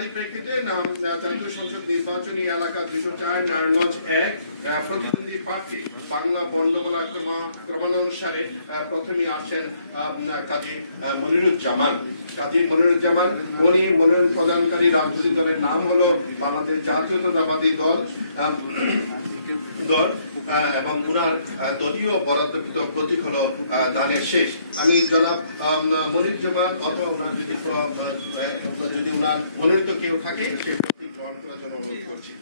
তারই প্রেক্ষিতে জাতীয় সংসদ নির্বাচনী এলাকা 204 নারায়ণগঞ্জ 1 প্রতিদ্বন্দ্বী প্রার্থী বাংলা বর্ণমালা ক্রমানুসারে প্রথমে আসেন কাজী মনিরুজ্জামান। উনি মনোনয়ন প্রদানকারী রাজনৈতিক দলের নাম হলো বাংলাদেশ জাতীয়তাবাদী দল এবং উনার দলীয় বরাদ্দকৃত প্রতীক হলো দানের শেষ। আমি জনাব মনিরুজ্জামান অথবা ওনার যদি উনার মনোনীত কেউ থাকে সেই প্রতীক গ্রহণ করার জন্য অনুরোধ করছি।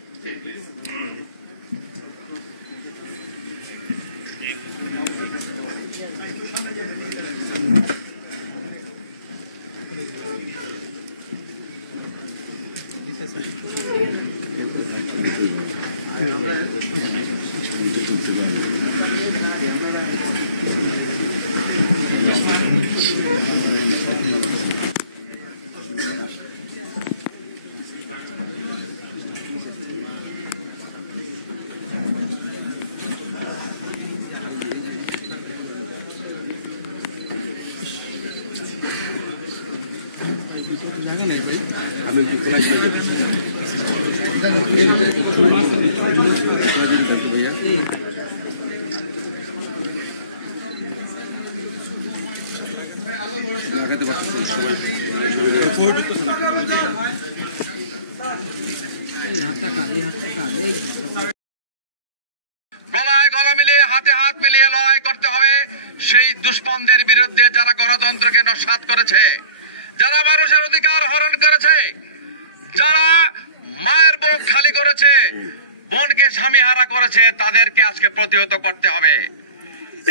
জায়গা নেই ভাই, আমি ভাইয়া লাগাতে পারতেছি সবাই গলায় গলা মিলিয়ে হাতে হাত মিলিয়ে লড়াই করতে হবে সেই দুষ্পন্দের বিরুদ্ধে যারা গণতন্ত্রকে নস্যাৎ করেছে, যারা মানুষের অধিকার হরণ করেছে, যারা মায়ের বুক খালি করেছে, বোনকে স্বামী হারা করেছে, তাদেরকে আজকে প্রতিহত করতে হবে।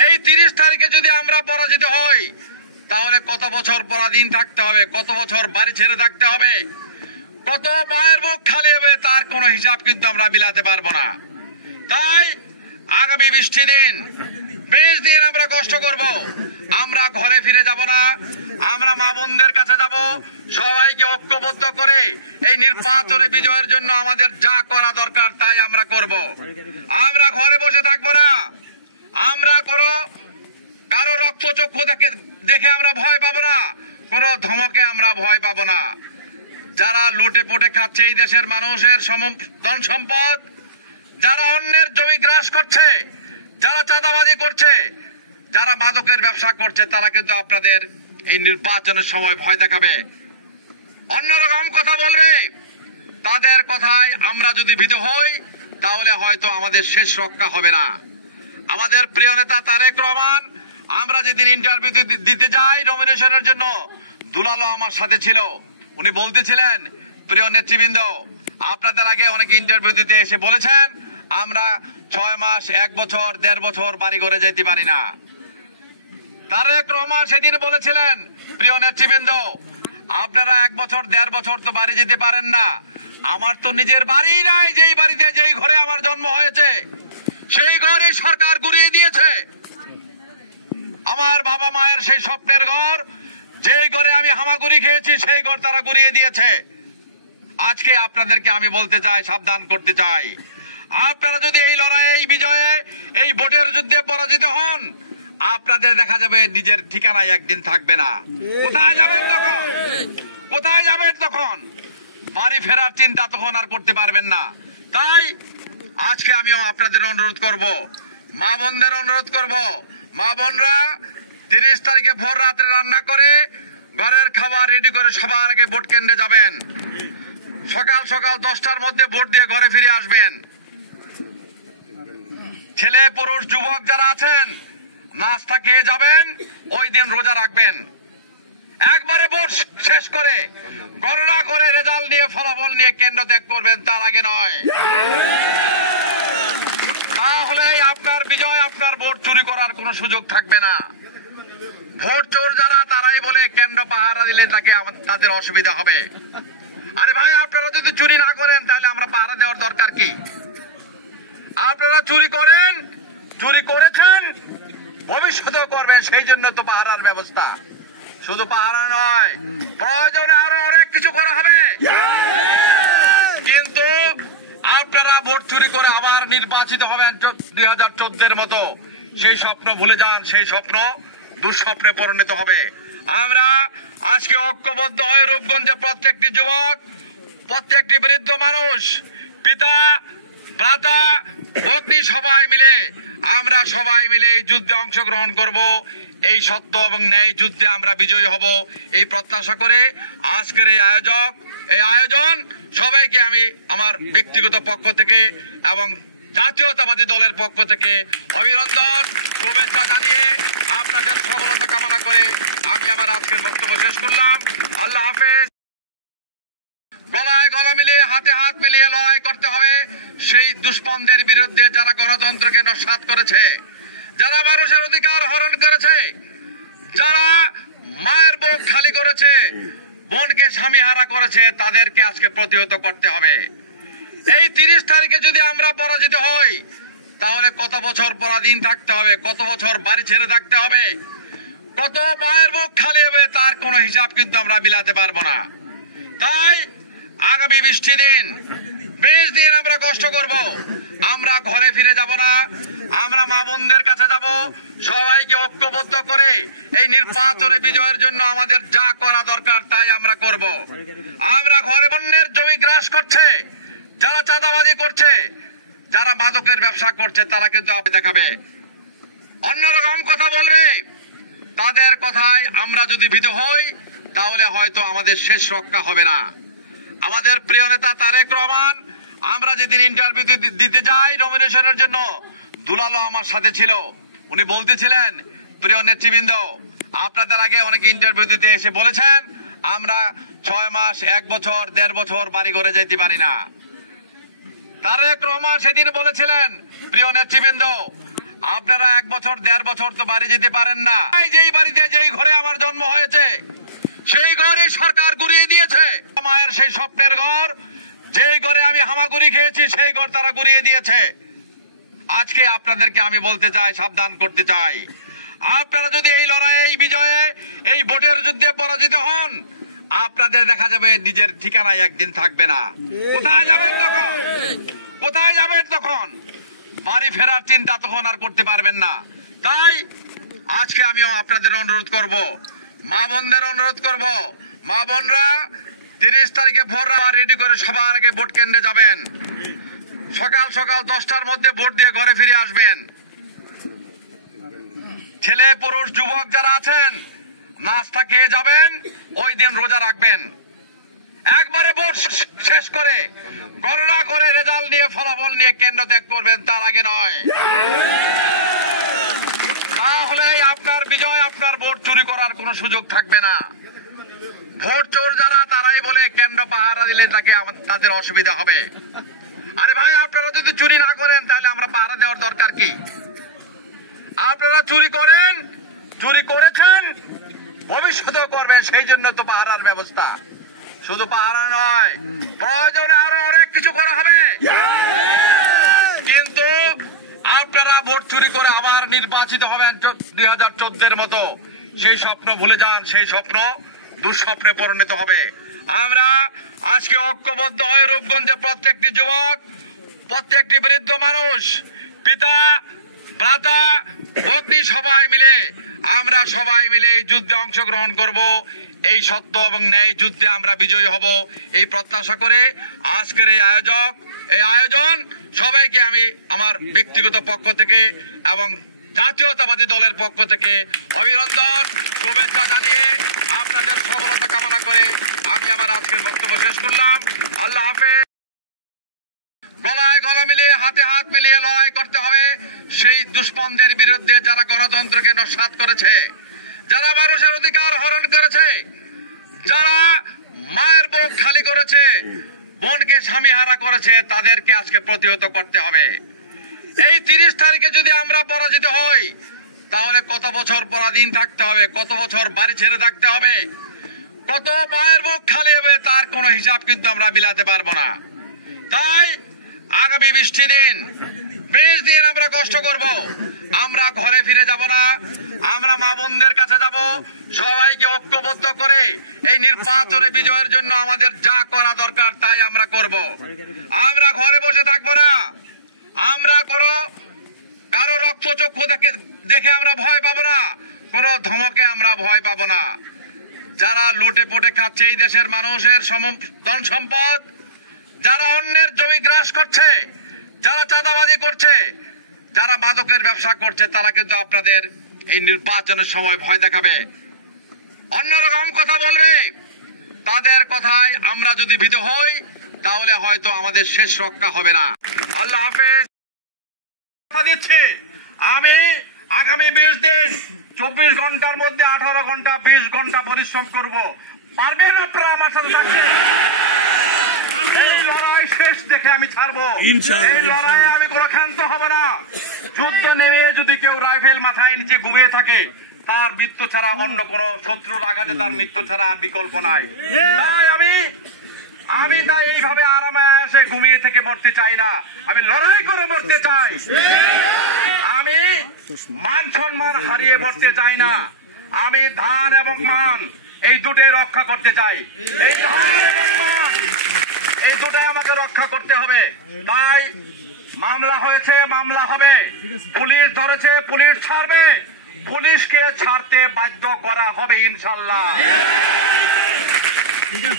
এই 30 তারিখে যদি আমরা পরাজিত হই তাহলে কত বছর পরাধীন থাকতে হবে, কত বছর বাড়ি ছেড়ে থাকতে হবে, কত মায়ের বুক খালি হবে, তার কোনো হিসাব কিন্তু আমরা মিলাতে পারবো না। তাই আগামী 20 দিন আমরা কষ্ট করব, আমরা ঘরে ফিরে যাব না, আমরা মা বোনদের কাছে যাব, সবাইকে ঐক্যবদ্ধ করে এই নির্বাচনে বিজয়ের জন্য আমাদের যা করা দরকার তাই আমরা করব। আমরা ঘরে বসে থাকবো না, আমরা কারো রক্তচক্ষু দেখে আমরা ভয় পাবো না, কোন ধমকে আমরা ভয় পাবো না। যারা লুটে পুটে খাচ্ছে এই দেশের মানুষের ধন সম্পদ, যারা অন্যের জমি গ্রাস করছে, যারা চাঁদাবাজি করছে, যারা মাদকের ব্যবসা করছে, তারা কিন্তু আপনাদের এই নির্বাচনের সময় ভয় দেখাবে, অন্যরকম কথা বলবে। তাদের কথায় আমরা যদি ভীত হই তাহলে হয়তো আমাদের শেষ রক্ষা হবে না। আমাদের প্রিয় নেতা তারেক রহমান, আমরা যেদিন ইন্টারভিউ দিতে যাই নমিনেশনের জন্য, দুলালো আমার সাথে ছিল, উনি বলতেছিলেন, প্রিয় নেতৃবৃন্দ, আপনাদের আগে অনেক ইন্টারভিউ দিতে এসে বলেছেন আমরা 6 মাস, 1 বছর, 1.5 বছর বাড়ি ঘরে যেতে পারি না। তারেক রহমান সেদিন বলেছিলেন, প্রিয় নেতৃবৃন্দ, আপনারা 1 বছর, 1.5 বছর তো বাড়ি যেতে পারেন না, আমার তো নিজের বাড়ি নাই, যেই বাড়িতে যেই ঘরে আমার জন্ম হয়েছে সেই ঘরে সরকার গুড়িয়ে দিয়েছে। আমার বাবা মায়ের সেই স্বপ্নের ঘর, যেই ঘরে আমি হামাগুড়ি খেয়েছি, সেই ঘর তারা গুড়িয়ে দিয়েছে। আজকে আপনাদেরকে আমি বলতে চাই, সাবধান করতে চাই, আপনারা যদি এই লড়াইয়ে, এই বিজয়ে, এই ভোটের যুদ্ধে পরাজিত হন, আপনাদের দেখা যাবে নিজের ঠিকানায় একদিন থাকবে না। কোথায় যাবেন তখন? কোথায় যাবেন তখন? বাড়ি ফেরার চিন্তা তখন আর করতে পারবেন না। তাই আজকে আমিও আপনাদের অনুরোধ করব, মা বোনদের অনুরোধ করব, মা বোনরা 30 তারিখে ভোর রাতে রান্না করে ঘরের খাবার রেডি করে সবার আগে ভোট কেন্দ্রে যাবেন। সকাল সকাল 10টার মধ্যে ভোট দিয়ে ঘরে ফিরে আসবেন। ছেলে পুরুষ যুবক যারা আছেন, নাস্তা খেয়ে যাবেন, ওই দিন রোজা রাখবেন। একবারে ভোট শেষ করে গণনা করে রেজাল্ট নিয়ে, ফলাফল নিয়ে কেন্দ্র ত্যাগ করবেন, তার আগে নয়। তাহলে আপনার বিজয়, আপনার ভোট চুরি করার কোন সুযোগ থাকবে না। ভোট চোর যারা, তারাই বলে কেন্দ্র পাহারা দিলে তাদের অসুবিধা হবে। আরে ভাই, আপনারা যদি চুরি না করেন তাহলে আমরা পাহারা দেওয়ার দরকার কি? আপনারা চুরি করেন, চুরি করেছেন, ভবিষ্যতেও করবেন, সেই জন্য তো পাহারার ব্যবস্থা। শুধু পাহারা নয়, প্রয়োজনে আরো অনেক কিছু করা হবে। কিন্তু আপনারা ভোট চুরি করে আবার নির্বাচিত হবেন 2014-এর মতো, সেই স্বপ্ন ভুলে যান, সেই স্বপ্ন দুঃস্বপ্নে পরিণত হবে। আমরা আজকে ঐক্যবদ্ধ হয়ে রূপগঞ্জে প্রত্যেকটি যুবক প্রত্যেকটি বৃদ্ধ মানুষ, পিতা, ভ্রাতা, পত্নী সবাই মিলে আমরা সবাই মিলে এই যুদ্ধে অংশগ্রহণ করব। এই সত্য এবং ন্যায় যুদ্ধে আমরা বিজয়ী হব এই প্রত্যাশা করে আজকের এই আয়োজন সবাইকে আমি আমার ব্যক্তিগত পক্ষ থেকে এবং জাতীয়তাবাদী দলের পক্ষ থেকে অভিনন্দন, শুভেচ্ছা জানিয়ে আপনাদের সফলতা কামনা করে আমি আমার আজকের বক্তব্য শেষ করলাম। আল্লাহ হাফেজ। গলায় গলা মিলিয়ে হাতে হাত মিলিয়ে লড়াই করতে হবে সেই দুশ্মনদের বিরুদ্ধে যারা গণতন্ত্রকে নস্যাৎ করেছে, যারা মানুষের অধিকার হরণ করেছে, যারা মায়ের বুক খালি করেছে, বোনকে স্বামী হারা করেছে, তাদেরকে আজকে প্রতিহত করতে হবে। এই 30 তারিখে যদি আমরা পরাজিত হই তাহলে কত বছর পরাধীন থাকতে হবে, কত বছর বাড়ি ছেড়ে থাকতে হবে, কত মায়ের বুক খালি হবে, তার কোনো হিসাব কিন্তু আমরা মিলাতে পারবো না। তাই আগামী 20 দিন আমরা কষ্ট করব। আমরা ঘরে ফিরে যাব না, আমরা মা বোনদের কাছে যাব, সবাইকে ঐক্যবদ্ধ করে এই নির্বাচনে বিজয়ের জন্য আমাদের যা করা দরকার তাই আমরা করব। আমরা ঘরে বন্যের জমি গ্রাস করছে, যারা চাঁদাবাজি করছে, যারা মাদকের ব্যবসা করছে, তারা কিন্তু দেখাবে, অন্যরকম কথা বলবে। তাদের কথায় আমরা যদি ভীত হই তাহলে হয়তো আমাদের শেষ রক্ষা হবে না। আমাদের প্রিয় নেতা তারেক রহমান, আমরা যেদিন ইন্টারভিউ দিতে যাই নমিনেশনের জন্য, দুলালো আমার সাথে ছিল, উনি বলতেছিলেন, প্রিয় নেতৃবৃন্দ, আপনাদের আগে অনেকে ইন্টারভিউ দিতে এসে বলেছেন আমরা 6 মাস, 1 বছর, 1.5 বছর বাড়ি ঘরে যেতে পারি না। তারেক রহমান সেদিন বলেছিলেন, প্রিয় নেতৃবৃন্দ, আপনারা 1 বছর, 1.5 বছর তো বাড়ি যেতে পারেন না। যেই বাড়িতে, যেই ঘরে আমার জন্ম হয়েছে, সেই ঘরে সরকার গুড়িয়ে দিয়েছে। মায়ের সেই স্বপ্নের ঘর, যেই ঘরে আমি হামাগুড়ি খেয়েছি, সেই ঘর তারা গুড়িয়ে দিয়েছে। আজকে আপনাদেরকে আমি বলতে চাই, সাবধান করতে চাই, আপনারা যদি এই লড়াইয়ে, এই বিজয়ে, এই ভোটের যুদ্ধে পরাজিত হন, আপনাদের দেখা যাবে নিজের ঠিকানায় একদিন থাকবে না। কোথায় যাবেন তখন? কোথায় যাবেন তখন? বাড়ি ফেরার চিন্তা তখন আর করতে পারবেন না। তাই আজকে আমিও আপনাদের অনুরোধ করব, মা বোনদের অনুরোধ করব, মা বোনরা 30 তারিখে ভোর রেডি করে সবার আগে ভোট কেন্দ্রে যাবেন। সকাল 10টার মধ্যে ভোট দিয়ে ঘরে ফিরে আসবেন। ছেলে, পুরুষ, যুবক যারা আছেন, নাস্তা খেয়ে যাবেন, ওই দিন রোজা রাখবেন। একবারে ভোট শেষ করে গণনা করে রেজাল্ট নিয়ে, ফলাফল নিয়ে কেন্দ্র ত্যাগ করবেন, তার আগে নয়। তাহলে আপনার বিজয়, আপনার ভোট চুরি করার কোনো সুযোগ থাকবে না। ভোট চোর যারা, তারাই বলে কেন্দ্র পাহারা দিলে তাদের অসুবিধা হবে। আরে ভাই, আপনারা যদি চুরি না করেন তাহলে আমরা পাহারা দেওয়ার দরকার কি? আপনারা চুরি করেন, চুরি করেছেন, ভবিষ্যতেও করবেন, সেই জন্য তো পাহারার ব্যবস্থা। শুধু পাহারা নয়, প্রয়োজনে আরো অনেক কিছু করা হবে। কিন্তু আপনারা ভোট চুরি করে আবার নির্বাচিত হবেন 2014-এর মতো, সেই স্বপ্ন ভুলে যান। সেই স্বপ্ন দুঃস্বপ্নে পরিণত হবে। আমরা আজকে ঐক্যবদ্ধ হয়ে রূপগঞ্জে প্রত্যেকটি যুবক, প্রত্যেকটি বৃদ্ধ মানুষ, পিতা, ভ্রাতা, পত্নী সবাই মিলে আমরা সবাই মিলে এই যুদ্ধে অংশগ্রহণ করব। এই সত্য এবং ন্যায় যুদ্ধে আমরা বিজয়ী হব এই প্রত্যাশা করে আজকের এই আয়োজন সবাইকে আমি আমার ব্যক্তিগত পক্ষ থেকে এবং জাতীয়তাবাদী দলের পক্ষ থেকে অভিনন্দন, শুভেচ্ছা জানিয়ে আপনাদের সফলতা কামনা করে আমি আমার আজকের বক্তব্য শেষ করলাম। আল্লাহ হাফেজ। গলায় গলা মিলিয়ে হাতে হাত মিলিয়ে লড়াই করতে হবে সেই দুশ্মনদের বিরুদ্ধে যারা গণতন্ত্রকে নস্যাৎ করেছে, যারা মানুষের অধিকার হরণ করেছে, যারা মায়ের বুক খালি করেছে, বোনকে স্বামী হারা করেছে, তাদেরকে আজকে প্রতিহত করতে হবে। এই 30 তারিখে যদি আমরা পরাজিত হই তাহলে কত বছর পরাধীন থাকতে হবে, কত বছর বাড়ি ছেড়ে থাকতে হবে, কত মায়ের বুক খালি হবে, তার কোনো হিসাব কিন্তু আমরা মিলাতে পারবো না। তাই আগামী 20 দিন আমরা কষ্ট করব। আমরা ঘরে ফিরে যাব না, আমরা মা বোনদের কাছে যাব, সবাইকে ঐক্যবদ্ধ করে এই নির্বাচনে বিজয়ের জন্য আমাদের যা করা দরকার তাই আমরা করব। আমরা ঘরে বসে থাকবো না। আমরা কারো রক্তচক্ষু দেখে আমরা ভয় পাবো না, কোন ধমকে আমরা ভয় পাবো না। যারা লুটে পুটে খাচ্ছে এই দেশের মানুষের ধন সম্পদ, যারা অন্যের জমি গ্রাস করছে, যারা চাঁদাবাজি করছে, যারা মাদকের ব্যবসা করছে, তারা কিন্তু আপনাদের এই নির্বাচনের সময় ভয় দেখাবে, অন্যরকম কথা বলবে। তাদের কথায় আমরা যদি ভীত হই তাহলে হয়তো আমাদের শেষ রক্ষা হবে না। আল্লাহ হাফেজ। কথা দিচ্ছি, আমি আগামী 20 দিন 24 ঘন্টার মধ্যে 18 ঘন্টা 20 ঘন্টা পরিশ্রম করব। পারবেন আপনারা আমার সাথে থাকতে? এই লড়াই শেষ দেখে আমি ছাড়বো। এই লড়াইয়ে আমি কোনো ক্ষান্ত হব না। যুদ্ধ নেমে যদি কেউ রাইফেল মাথায় নিচে ঘুমিয়ে থাকে, তার মৃত্যু ছাড়া অন্য কোন শত্রুর আঘাতে তার মৃত্যু ছাড়া বিকল্প নাই। তাই আমি তাই এইভাবে আরামে এসে ঘুমিয়ে থেকে মরতে চাই না, আমি লড়াই করে মরতে চাই। আমি মান সম্মান হারিয়ে মরতে চাই না, আমি ধান এবং মান এই দুটোই রক্ষা করতে চাই। এই ধান এবং মান এই দুটাই আমাকে রক্ষা করতে হবে। তাই মামলা হয়েছে, মামলা হবে, পুলিশ ধরেছে, পুলিশ ছাড়বে, পুলিশকে ছাড়তে বাধ্য করা হবে ইনশাল্লাহ।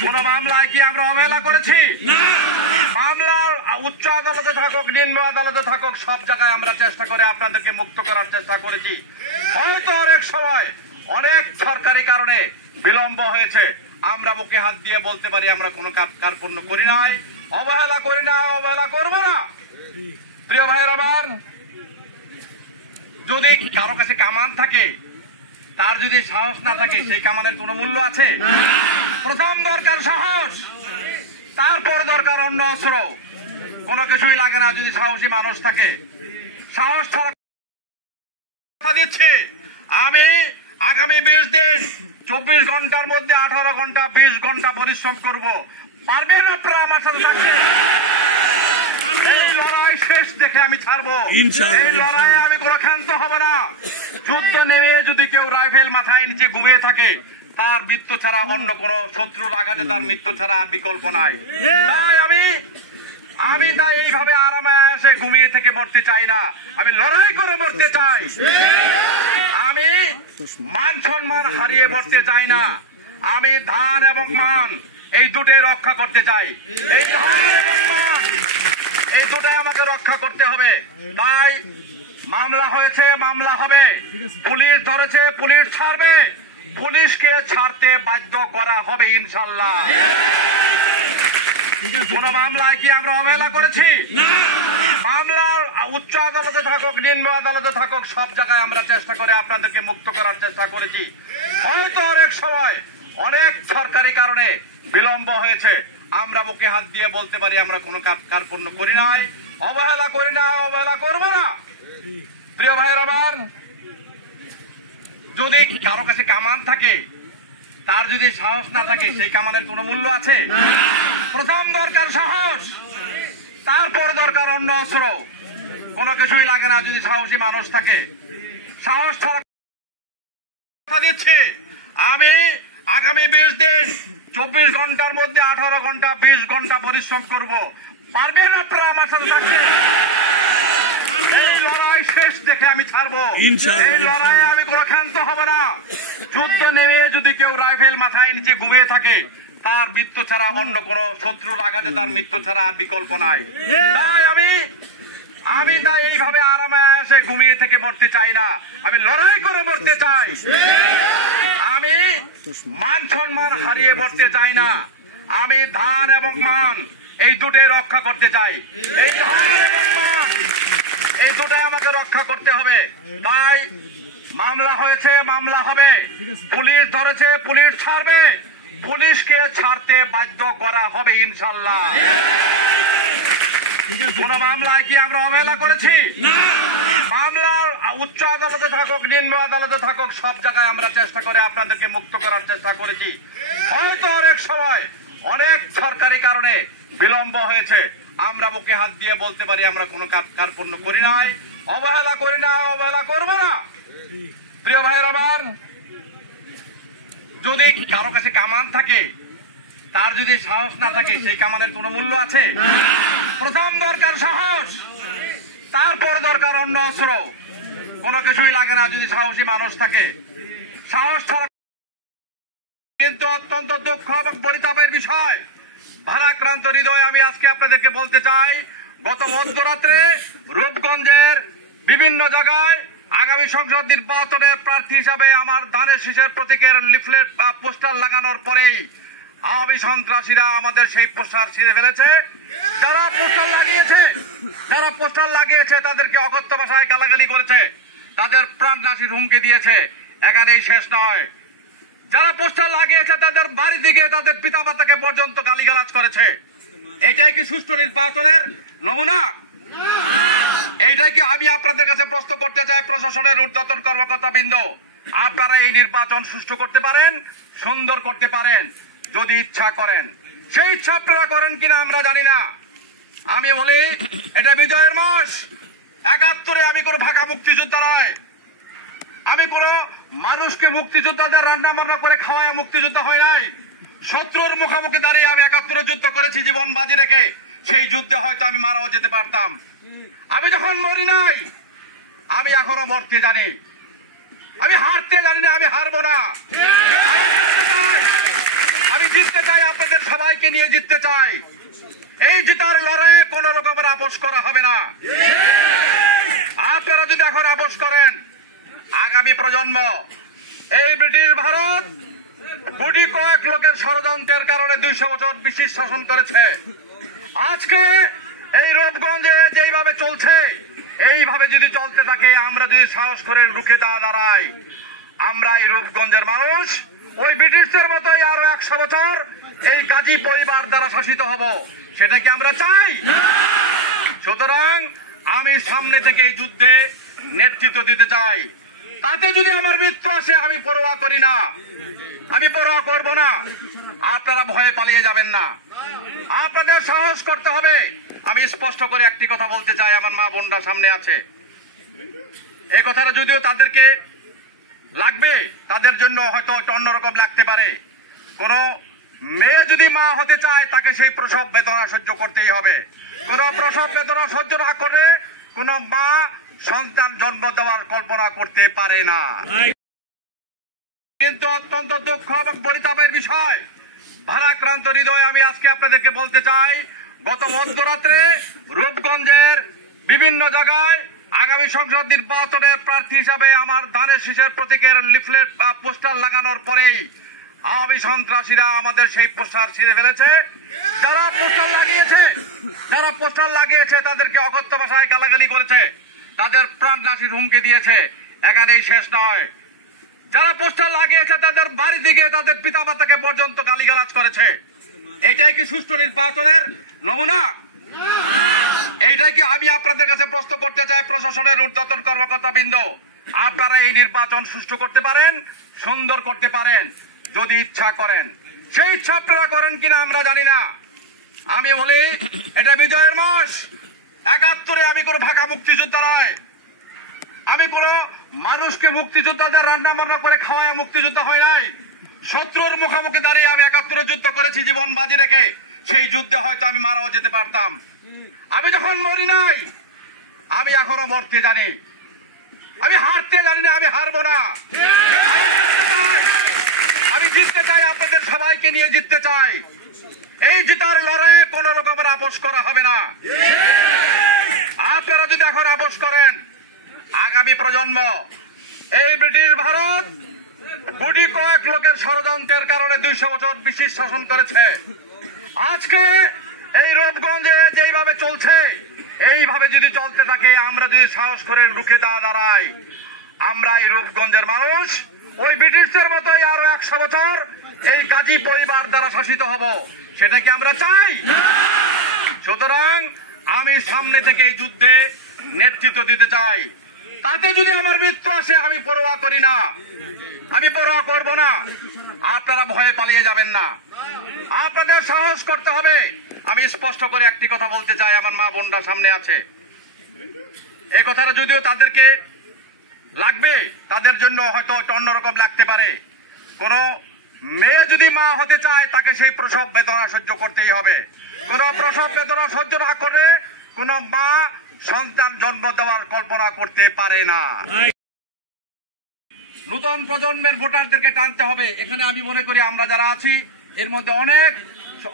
কোন মামলায় কি আমরা অবহেলা করেছি? মামলার উচ্চ আদালতে থাকুক, নিম্ন আদালতে থাকুক, সব জায়গায় আমরা চেষ্টা করে আপনাদেরকে মুক্ত করার চেষ্টা করেছি। হয়তো অনেক সময় অনেক সরকারি কারণে বিলম্ব হয়েছে, আমরা বুকে হাত দিয়ে বলতে পারি আমরা কোনো কার্পণ্য করি নাই, অবহেলা করি না, অবহেলা করব না। প্রিয় ভাইয়ের আমার, যদি কারো কাছে কামান থাকে, তার যদি সাহস না থাকে, সেই কামানের কোনো মূল্য আছে? প্রথম দরকার সাহস, তারপর দরকার অন্য অস্ত্র। কোনো কিছুই লাগে না যদি সাহসী মানুষ থাকে। সাহস ছাড়া কথা দিচ্ছি, আমি আগামী 20 দিন 24 ঘন্টার মধ্যে 18 ঘন্টা 20 ঘন্টা পরিশ্রম করব। পারবেন আপনারা আমার সাথে থাকতে? এই লড়াই শেষ দেখে আমি ছাড়বো। এই লড়াইয়ে আমি কোনো ক্ষান্ত হব না। যুদ্ধ নেমে যদি কেউ রাইফেল মাথায় নিচে ঘুমিয়ে থাকে, তার মৃত্যু ছাড়া অন্য কোন শত্রুর আঘাতে তার মৃত্যু ছাড়া বিকল্প নাই। তাই আমি তাই এইভাবে আরামে এসে ঘুমিয়ে থেকে মরতে চাই না, আমি লড়াই করে মরতে চাই। আমি মান সম্মান হারিয়ে মরতে চাই না, আমি ধান এবং মান এই দুটোই রক্ষা করতে চাই। এই ধান এবং মান এই দুটাই আমাকে রক্ষা করতে হবে। তাই মামলা হয়েছে, মামলা হবে, পুলিশ ধরেছে, পুলিশ ছাড়বে, পুলিশকে ছাড়তে বাধ্য করা হবে ইনশাল্লাহ। কোন মামলায় কি আমরা অবহেলা করেছি? মামলার উচ্চ আদালতে থাকুক, নিম্ন আদালতে থাকুক, সব জায়গায় আমরা চেষ্টা করে আপনাদেরকে মুক্ত করার চেষ্টা করেছি। হয়তো অনেক সময় অনেক সরকারি কারণে বিলম্ব হয়েছে, আমরা বুকে হাত দিয়ে বলতে পারি আমরা কোনো কার্পণ্য করি নাই, অবহেলা করি না, অবহেলা করব না। প্রিয় ভাইয়ের আমার, যদি কারো কাছে কামান থাকে, তার যদি সাহস না থাকে, সেই কামানের কোনো মূল্য আছে? প্রথম দরকার সাহস, তারপর দরকার অন্য অস্ত্র। কোনো কিছুই লাগে না যদি সাহসী মানুষ থাকে। সাহস ছাড়া কথা দিচ্ছি, আমি আগামী 20 দিন 24 ঘন্টার মধ্যে 18 ঘন্টা 20 ঘন্টা পরিশ্রম করব। পারবেন আপনারা আমার সাথে থাকতে? এই লড়াই শেষ দেখে আমি ছাড়বো। এই লড়াইয়ে আমি কোনো ক্ষান্ত হব না। যুদ্ধ নেমে যদি কেউ রাইফেল মাথায় নিচে ঘুমিয়ে থাকে, তার মৃত্যু ছাড়া অন্য কোন শত্রুর আঘাতে তার মৃত্যু ছাড়া বিকল্প নাই। তাই আমি তাই এইভাবে আরামে এসে ঘুমিয়ে থেকে মরতে চাই না, আমি লড়াই করে মরতে চাই। আমি মান সম্মান হারিয়ে মরতে চাই না, আমি ধান এবং মান এই দুটোই রক্ষা করতে চাই। এই ধান এবং মান এই দুটাই আমাকে রক্ষা করতে হবে। তাই মামলা হয়েছে, মামলা হবে, পুলিশ ধরেছে, পুলিশ ছাড়বে, পুলিশকে ছাড়তে বাধ্য করা হবে ইনশাল্লাহ। কোন মামলায় কি আমরা অবহেলা করেছি? মামলার উচ্চ আদালতে থাকুক, নিম্ন আদালতে থাকুক, সব জায়গায় আমরা চেষ্টা করে আপনাদেরকে মুক্ত করার চেষ্টা করেছি। হয়তো অনেক সময় অনেক সরকারি কারণে বিলম্ব হয়েছে, আমরা বুকে হাত দিয়ে বলতে পারি আমরা কোনো কার্পণ্য করি নাই, অবহেলা করি না, অবহেলা করব না। প্রিয় ভাইয়ের আমার, যদি কারো কাছে কামান থাকে, তার যদি সাহস না থাকে, সেই কামানের কোনো মূল্য আছে? প্রথম দরকার সাহস, তারপর দরকার অন্য অস্ত্র। কোনো কিছুই লাগে না যদি সাহসী মানুষ থাকে। সাহস ছাড়া কিন্তু অত্যন্ত দুঃখ এবং পরিতাপের বিষয়, ভারাক্রান্ত হৃদয়ে আমি আজকে আপনাদেরকে বলতে চাই, গত মধ্যরাত্রে রূপগঞ্জের বিভিন্ন জায়গায় আগামী সংসদ নির্বাচনের প্রার্থী হিসাবে আমার ধানের শীষের প্রতীকের লিফলেট বা পোস্টার লাগানোর পরেই আওয়ামী সন্ত্রাসীরা আমাদের সেই পোস্টার ছিঁড়ে ফেলেছে। যারা পোস্টার লাগিয়েছে তাদেরকে অকথ্য ভাষায় গালাগালি করেছে, তাদের প্রাণনাশীর হুমকি দিয়েছে। এখানেই শেষ নয়, যারা পোস্টার লাগিয়েছে তাদের বাড়ি দিকে তাদের পিতামাতাকে পর্যন্ত গালিগালাজ করেছে। এটাই কি সুষ্ঠু নির্বাচনের নমুনা? এইটাই কি? আমি আপনাদের কাছে প্রশ্ন করতে চাই, প্রশাসনের ঊর্ধ্বতন কর্মকর্তাবৃন্দ, আপনারা এই নির্বাচন সুষ্ঠু করতে পারেন, সুন্দর করতে পারেন যদি ইচ্ছা করেন। সেই ইচ্ছা আপনারা করেন কিনা আমরা জানি না। আমি বলি, এটা বিজয়ের মাস। ৭১ আমি কোন ভাগা মুক্তিযোদ্ধা নয়, আমি কোন মানুষকে মুক্তিযোদ্ধাদের রান্না বান্না করে খাওয়ায় মুক্তিযোদ্ধা হয় নাই। শত্রুর মুখোমুখি দাঁড়িয়ে আমি ৭১ যুদ্ধ করেছি জীবন বাজি রেখে। সেই যুদ্ধে হয়তো আমি মারাও যেতে পারতাম। আমি যখন মরি নাই, আমি এখনো মরতে জানি। আমি হারতে জানি না, আমি হারবো না। আমি জিততে চাই, আপনাদের সবাইকে নিয়ে জিততে চাই। এই জিতার লড়াইয়ে কোন রকমের আপোষ করা হবে না। আপনারা যদি এখন আপোষ করেন, আগামী প্রজন্ম এই ব্রিটিশ ভারত কোটি কয়েক লোকের ষড়যন্ত্রের কারণে ২০০ বছর ব্রিটিশ শাসন করেছে। আজকে এই রূপগঞ্জে যেইভাবে চলছে, এইভাবে যদি চলতে থাকে, আমরা যদি সাহস করে রুখে দাঁড়াই, আমরা এই রূপগঞ্জের মানুষ ওই ব্রিটিশদের মতোই আরো ১০০ বছর এই গাজী পরিবার দ্বারা শাসিত হব। সেটা কি আমরা চাই? সুতরাং আমি সামনে থেকে এই যুদ্ধে নেতৃত্ব দিতে চাই। তাতে যদি আমার মৃত্যু আসে, আমি পরোয়া করি না, আমি পরোয়া করব না। আপনারা ভয়ে পালিয়ে যাবেন না, আপনাদের সাহস করতে হবে। আমি স্পষ্ট করে একটি কথা বলতে চাই, আমার মা বোনরা সামনে আছে। এই কথাটা যদিও তাদেরকে লাগবে, তাদের জন্য হয়তো একটা অন্যরকম লাগতে পারে। কোন মেয়ে যদি মা হতে চায়, তাকে সেই প্রসব বেদনা সহ্য করতেই হবে। কোন প্রসব বেদনা সহ্য না করে কোন মা সন্তান জন্ম দেওয়ার কল্পনা করতে পারে না। কিন্তু অত্যন্ত দুঃখ এবং পরিতাপের বিষয়, ভারাক্রান্ত হৃদয়ে আমি আজকে আপনাদেরকে বলতে চাই, গত মধ্যরাত্রে রূপগঞ্জের বিভিন্ন জায়গায় আগামী সংসদ নির্বাচনের প্রার্থী হিসাবে আমার ধানের শীষের প্রতীকের লিফলেট বা পোস্টার লাগানোর পরেই আওয়ামী সন্ত্রাসীরা আমাদের সেই পোস্টার ছিঁড়ে ফেলেছে। যারা পোস্টার লাগিয়েছে তাদেরকে অকথ্য ভাষায় গালাগালি করেছে, তাদের প্রাণনাশীর হুমকি দিয়েছে। এখানেই শেষ নয়, যারা পোস্টার লাগিয়েছে তাদের বাড়ি দিকে তাদের পিতামাতাকে পর্যন্ত গালিগালাজ করেছে। এটাই কি সুষ্ঠু নির্বাচনের নমুনা? এইটাই কি? আমি আপনাদের কাছে প্রশ্ন করতে চাই, প্রশাসনের ঊর্ধ্বতন কর্মকর্তাবৃন্দ, আপনারা এই নির্বাচন সুষ্ঠু করতে পারেন, সুন্দর করতে পারেন যদি ইচ্ছা করেন। সেই ইচ্ছা আপনারা করেন কিনা আমরা জানি না। আমি বলি, এটা বিজয়ের মাস। ৭১ আমি কোন ভাগা মুক্তিযোদ্ধা নয়, আমি কোন মানুষকে মুক্তিযোদ্ধাদের রান্না বান্না করে খাওয়ায় মুক্তিযোদ্ধা হয় নাই। শত্রুর মুখোমুখি দাঁড়িয়ে আমি ৭১ যুদ্ধ করেছি জীবন বাজি রেখে। সেই যুদ্ধে হয়তো আমি মারাও যেতে পারতাম। আমি যখন মরি নাই, আমি এখনো মরতে জানি। আমি হারতে জানি না, আমি হারবো না। আমি জিততে চাই, আপনাদের সবাইকে নিয়ে জিততে চাই। এই জিতার লড়াইয়ে কোন রকমের আপোষ করা হবে না। আপনারা যদি এখন আপোষ করেন, আগামী প্রজন্ম এই ব্রিটিশ ভারত কোটি কয়েক লোকের ষড়যন্ত্রের কারণে ২০০ বছর ব্রিটিশ শাসন করেছে। আজকে এই রূপগঞ্জে যেইভাবে চলছে, এইভাবে যদি চলতে থাকে, আমরা যদি সাহস করে রুখে দাঁড়াই, আমরা এই রূপগঞ্জের মানুষ ওই ব্রিটিশদের মতোই আরো ১০০ বছর এই গাজী পরিবার দ্বারা শাসিত হব। সেটা কি আমরা চাই? সুতরাং আমি সামনে থেকে এই যুদ্ধে নেতৃত্ব দিতে চাই। তাতে যদি আমার মৃত্যু আসে, আমি পরোয়া করি না, আমি পরোয়া করব না। আপনারা ভয়ে পালিয়ে যাবেন না, আপনাদের সাহস করতে হবে। আমি স্পষ্ট করে একটি কথা বলতে চাই, আমার মা বোনরা সামনে আছে। এই কথাটা যদিও তাদেরকে লাগবে, তাদের জন্য হয়তো একটা অন্যরকম লাগতে পারে। কোন মেয়ে যদি মা হতে চায়, তাকে সেই প্রসব বেদনা সহ্য করতেই হবে। কোন প্রসব বেদনা সহ্য না করে কোন মা সন্তান জন্ম দেওয়ার কল্পনা করতে পারে না। নতুন প্রজন্মের ভোটারদেরকে টানতে হবে। এখানে আমি মনে করি আমরা যারা আছি, এর মধ্যে অনেক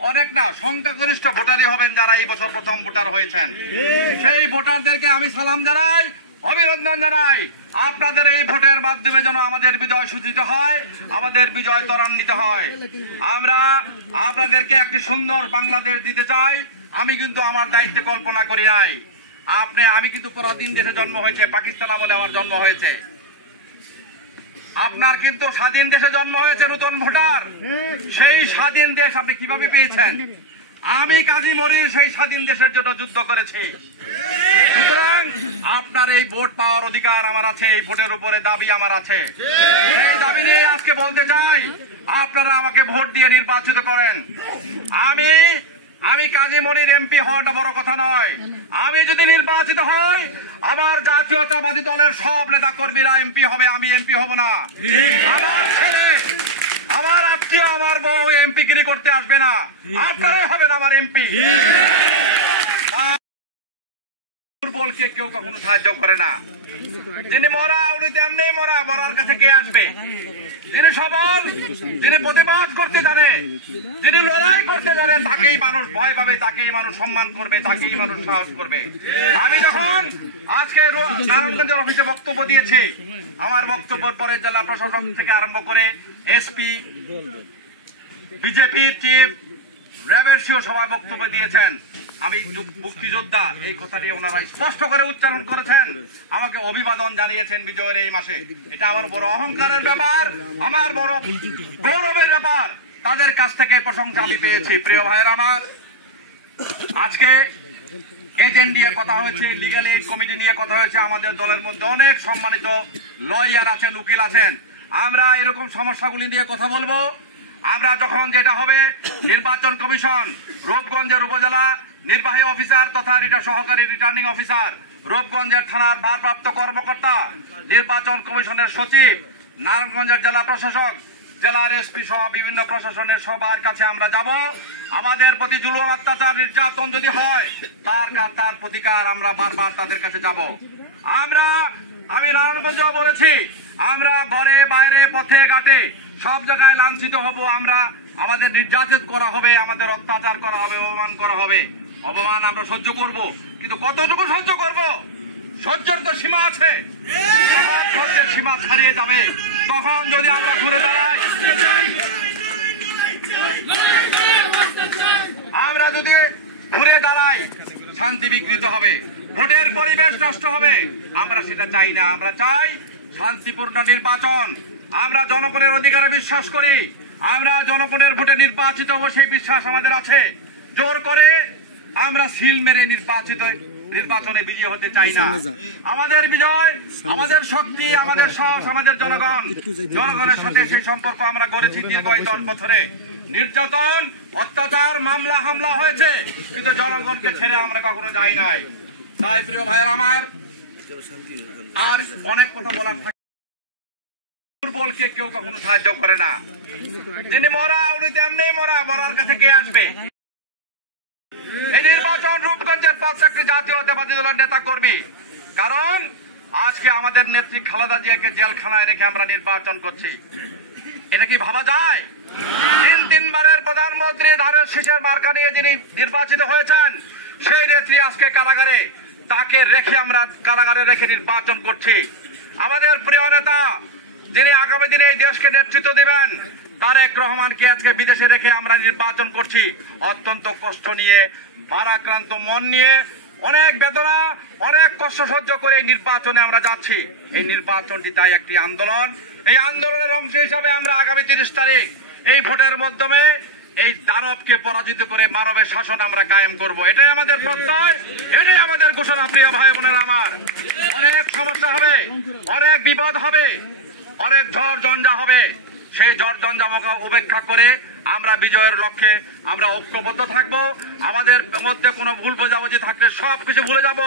অনেক না, সংখ্যাগরিষ্ঠ ভোটারই হবেন যারা এই বছর প্রথম ভোটার হয়েছেন। সেই ভোটারদেরকে আমি সালাম জানাই, অভিনন্দন জানাই। আপনাদের এই ভোটের মাধ্যমে যেন আমাদের বিজয় সূচিত হয়, আমাদের বিজয় ত্বরান্বিত হয়। আমরা আপনাদেরকে একটি সুন্দর বাংলাদেশ দিতে চাই। আমি কিন্তু আমার দায়িত্বে কল্পনা করি নাই। আমি কিন্তু পরাধীন দেশে জন্ম হয়েছে, পাকিস্তান আমলে আমার জন্ম হয়েছে। আপনার কিন্তু স্বাধীন দেশে জন্ম হয়েছে, নতুন ভোটার। সেই স্বাধীন দেশ আপনি কিভাবে পেয়েছেন? আমি কাজী মনির সেই স্বাধীন দেশের জন্য যুদ্ধ করেছি। সুতরাং আপনার এই ভোট পাওয়ার অধিকার আমার আছে, এই ভোটের উপরে দাবি আমার আছে। এই দাবি নিয়ে আজকে বলতে চাই, আপনারা আমাকে ভোট দিয়ে নির্বাচিত করেন। আমি কাজী মনির এমপি হওয়াটা বড় কথা নয়। আমি যদি নির্বাচিত হই, আমার জাতীয়তাবাদী দলের সব নেতা কর্মীরা এমপি হবে, আমি এমপি হব না। আমার ছেলে, আমার আত্মীয়, আমার বউ এমপি গিরি করতে আসবে না, আপনারাই হবেন আমার এমপি। দুর্বলকে কেউ কখনো সাহায্য করে না। যিনি মরা উনি তেমনি মরা, মরার কাছে কে আসবে? যিনি সবল, যিনি প্রতিবাদ করতে জানে, যিনি লড়াই করতে জানে, তাকেই মানুষ ভয় পাবে, তাকেই মানুষ সম্মান করবে, তাকেই মানুষ সাহস করবে। আমি যখন আজকে নারায়ণগঞ্জের অফিসে বক্তব্য দিয়েছি, আমার বক্তব্যের পরে জেলা প্রশাসন থেকে আরম্ভ করে এসপি, বিজেপির চিফ, র্যাবের সিও সবাই বক্তব্য দিয়েছেন। আমি মুক্তিযোদ্ধা এই কথা নিয়ে ওনারা স্পষ্ট করে উচ্চারণ করেছেন, আমাকে অভিবাদন জানিয়েছেন বিজয়ের এই মাসে। এটা আমার বড় অহংকারের ব্যাপার, আমার বড় গৌরবের ব্যাপার। তাদের কাছ থেকে প্রশংসা আমি পেয়েছি। প্রিয় ভাইয়েরা আমার, আজকে এজেন্ট নিয়ে কথা হয়েছে, লিগ্যাল এইড কমিটি নিয়ে কথা হয়েছে। আমাদের দলের মধ্যে অনেক সম্মানিত লয়ার আছেন, উকিল আছেন। আমরা এরকম সমস্যাগুলি নিয়ে কথা বলবো। আমরা যখন যেটা হবে, নির্বাচন কমিশন, রূপগঞ্জের উপজেলা নির্বাহী অফিসার তথা সহকারী রিটার্নিং অফিসার, রূপগঞ্জের থানার ভারপ্রাপ্ত কর্মকর্তা, নির্বাচন কমিশনের সচিব, নারায়ণগঞ্জের জেলা প্রশাসক, জেলার এসপি সহ বিভিন্ন প্রশাসনের সবার কাছে আমরা যাব। আমাদের প্রতি জুলুম, অত্যাচার, নির্যাতন যদি হয়, তার প্রতিকার আমরা বারবার তাদের কাছে যাব। আমি নারায়ণগঞ্জেও বলেছি, আমরা ঘরে বাইরে পথে ঘাটে সব জায়গায় লাঞ্ছিত হব। আমাদের নির্যাতন করা হবে, আমাদের অত্যাচার করা হবে, অপমান করা হবে। অপমান আমরা সহ্য করব, কিন্তু কতটুকু সহ্য করব? সহ্যের তো সীমা আছে। সহ্যের সীমা ছাড়িয়ে যাবে তখন যদি আমরা ঘুরে দাঁড়াই, আমরা যদি ঘুরে দাঁড়াই, শান্তি বিঘ্নিত হবে, ভোটের পরিবেশ নষ্ট হবে। আমরা সেটা চাই না। আমরা চাই শান্তিপূর্ণ নির্বাচন। আমরা জনগণের অধিকারে বিশ্বাস করি। আমরা জনগণের ভোটে নির্বাচিত হব, সেই বিশ্বাস আমাদের আছে। জোর করে আমরা সিল মেরে নির্বাচনে বিজয়ী হতে চাই না। আমাদের বিজয়, আমাদের শক্তি, আমাদের সাহস, আমাদের জনগণের সাথে সেই সম্পর্ক আমরা গড়েছি দীর্ঘ 10 বছরে। নির্যাতন, অত্যাচার, মামলা হামলা হয়েছে, কিন্তু জনগণকে ছেড়ে আমরা কখনো যাই নাই। তাই প্রিয় ভাইয়ের আমার, আর অনেক কথা বলার থাকে। দুর্বলকে কেউ কখনো সাহায্য করে না। যিনি মরা উনি তেমনি মরা, মরার কাছে কে আসবে? এই নির্বাচন রূপগঞ্জের প্রত্যেকটি জাতীয়তাবাদী দলের নেতা কর্মী। কারণ আজকে আমাদের নেত্রী খালেদা জিয়াকে জেলখানায় রেখে আমরা নির্বাচন করছি। এটা কি ভাবা যায়? তিনবারের প্রধানমন্ত্রী, ধানের শীষের মার্কা নিয়ে যিনি নির্বাচিত হয়েছেন, সেই নেত্রী আজকে কারাগারে, তাকে রেখে আমরা কারাগারে রেখে নির্বাচন করছি। আমাদের প্রিয় নেতা, যিনি আগামী দিনে এই দেশকে নেতৃত্ব দিবেন, তারেক রহমানকে আজকে বিদেশে রেখে আমরা নির্বাচন করছি। অত্যন্ত কষ্ট নিয়ে, ভারাক্রান্ত মন নিয়ে, অনেক বেদনা, অনেক কষ্ট সহ্য করে এই নির্বাচনে আমরা যাচ্ছি। এই নির্বাচনটি তাই একটি আন্দোলন। এই আন্দোলনের অংশ হিসাবে আমরা আগামী 30 তারিখ এই ভোটের মাধ্যমে এই দানবকে পরাজিত করে মানবের শাসন আমরা কায়েম করব। এটাই আমাদের প্রত্যয়, এটাই আমাদের ঘোষণা। প্রিয় ভাই বোনেরা আমার, অনেক সমস্যা হবে, অনেক বিপদ হবে, অনেক ঝড় ঝঞ্ঝা হবে। সেই ঝড় ঝঞ্ঝাকে উপেক্ষা করে আমরা বিজয়ের লক্ষ্যে আমরা ঐক্যবদ্ধ থাকবো। আমাদের মধ্যে কোনো ভুল বোঝাবুঝি থাকলে সবকিছু ভুলে যাব।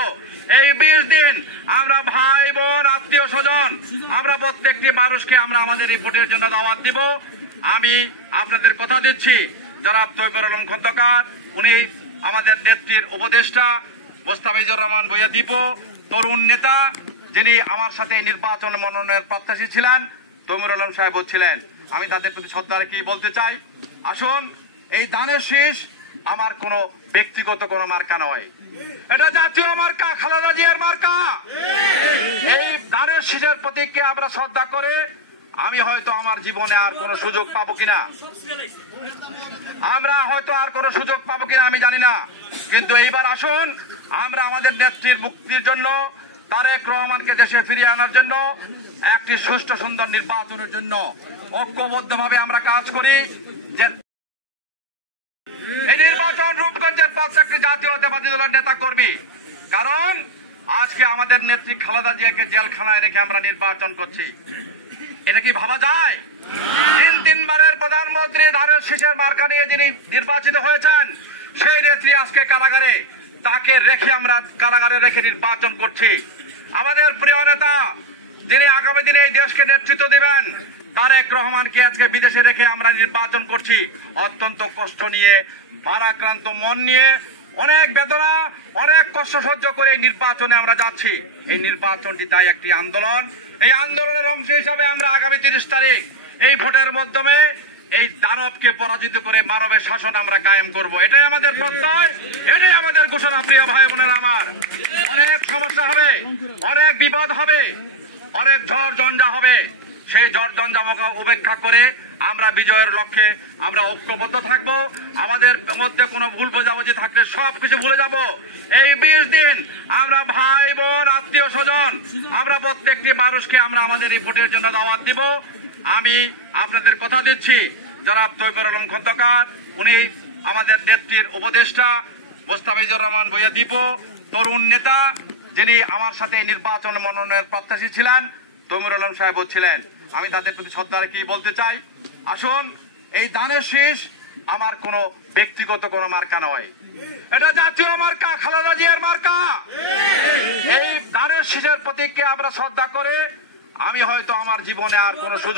এই 20 দিন আমরা ভাই বোন, আত্মীয় স্বজন, আমরা প্রত্যেকটি মানুষকে আমরা আমাদের এই ভোটের জন্য দাওয়াত দিব। আমি আপনাদের কথা দিচ্ছি, জনাব তৈবুর আলম খন্দকার, উনি আমাদের নেত্রীর উপদেষ্টা, মোস্তাফিজুর রহমান ভূঁইয়া দীপু, তরুণ নেতা, যিনি আমার সাথে নির্বাচন মনোনয়নের প্রত্যাশী ছিলেন, তৈমুর আলম সাহেব ছিলেন। আমি তাদের প্রতি শ্রদ্ধা রেখে বলতে চাই, আসুন এই ধানের শীষ আমার কোনো ব্যক্তিগত কোনো মার্কা নয়, এটা জাতীয় মার্কা, খালেদা জিয়ার মার্কা। এই ধানের শীষের প্রতীককে আমরা শ্রদ্ধা করে আমি হয়তো আমার জীবনে আর কোনো সুযোগ পাবো কিনা, আমরা হয়তো আর কোনো সুযোগ পাবো কিনা আমি জানি না, কিন্তু এইবার আসুন আমরা আমাদের নেত্রীর মুক্তির জন্য, তারেক রহমানকে দেশে ফিরিয়ে আনার জন্য, একটি সুষ্ঠু সুন্দর নির্বাচনের জন্য ঐক্যবদ্ধভাবে আমরা কাজ করি। যে এই নির্বাচন রূপগঞ্জের ৫টি জাতীয়তাবাদী দলের নেতা কর্মী, কারণ আজকে আমাদের নেত্রী খালেদা জিয়াকে জেলখানায় রেখে আমরা নির্বাচন করছি, এটা কি ভাবা যায়? তিনবারের প্রধানমন্ত্রী ধানের শীষের মার্কা নিয়ে যিনি নির্বাচিত হয়েছেন সেই নেত্রী আজকে কারাগারে, তাকে রেখে আমরা কারাগারে রেখে নির্বাচন করছি। আমাদের প্রিয় নেতা যিনি আগামী দিনে এই দেশকে নেতৃত্ব দিবেন তারেক রহমানকে আজকে বিদেশে রেখে আমরা নির্বাচন করছি, অত্যন্ত কষ্ট নিয়ে, ভারাক্রান্ত মন নিয়ে, অনেক বেদনা, অনেক কষ্ট সহ্য করে এই নির্বাচনে আমরা যাচ্ছি। এই নির্বাচনটি তাই একটি আন্দোলন, এই আন্দোলনের অংশ হিসাবে আমরা আগামী ৩০ তারিখ এই ভোটের মাধ্যমে এই দানবকে পরাজিত করে মানবের শাসন আমরা কায়েম করব, এটাই আমাদের প্রত্যয়, এটাই আমাদের ঘোষণা। প্রিয় ভাই বোনেরা আমার, অনেক সমস্যা হবে, অনেক বিবাদ হবে, অনেক ঝড় ঝঞ্ঝা হবে, সেই ঝড় ঝঞ্ঝাকে উপেক্ষা করে আমরা বিজয়ের লক্ষ্যে আমরা ঐক্যবদ্ধ থাকবো। আমাদের মধ্যে কোনো ভুল বোঝাবুঝি থাকলে সবকিছু ভুলে যাব। এই ২০ দিন আমরা ভাই বোন আত্মীয় স্বজন আমরা প্রত্যেকটি মানুষকে আমরা আমাদের এই ভোটের জন্য দাওয়াত দিব। আমি আপনাদের কথা দিচ্ছি, জনাব তৈয়বুর আলম খন্দকার, উনি আমাদের নেত্রীর উপদেষ্টা, মোস্তাফিজুর রহমান ভূঁইয়া দীপু, তরুণ নেতা, যিনি আমার সাথে নির্বাচন মনোনয়নের প্রত্যাশী ছিলেন, তৈমুর আলম সাহেব ছিলেন, আমি তাদের প্রতি শ্রদ্ধা রেখে বলতে চাই, আসুন এই ধানের শীষ আমার কোনো ব্যক্তিগত কোনো মার্কা নয়, এটা জাতীয় মার্কা, খালেদা জিয়ার মার্কা। এই ধানের শীষের প্রতীককে আমরা শ্রদ্ধা করে আমি হয়তো আমার জীবনে আর কোনো সুযোগ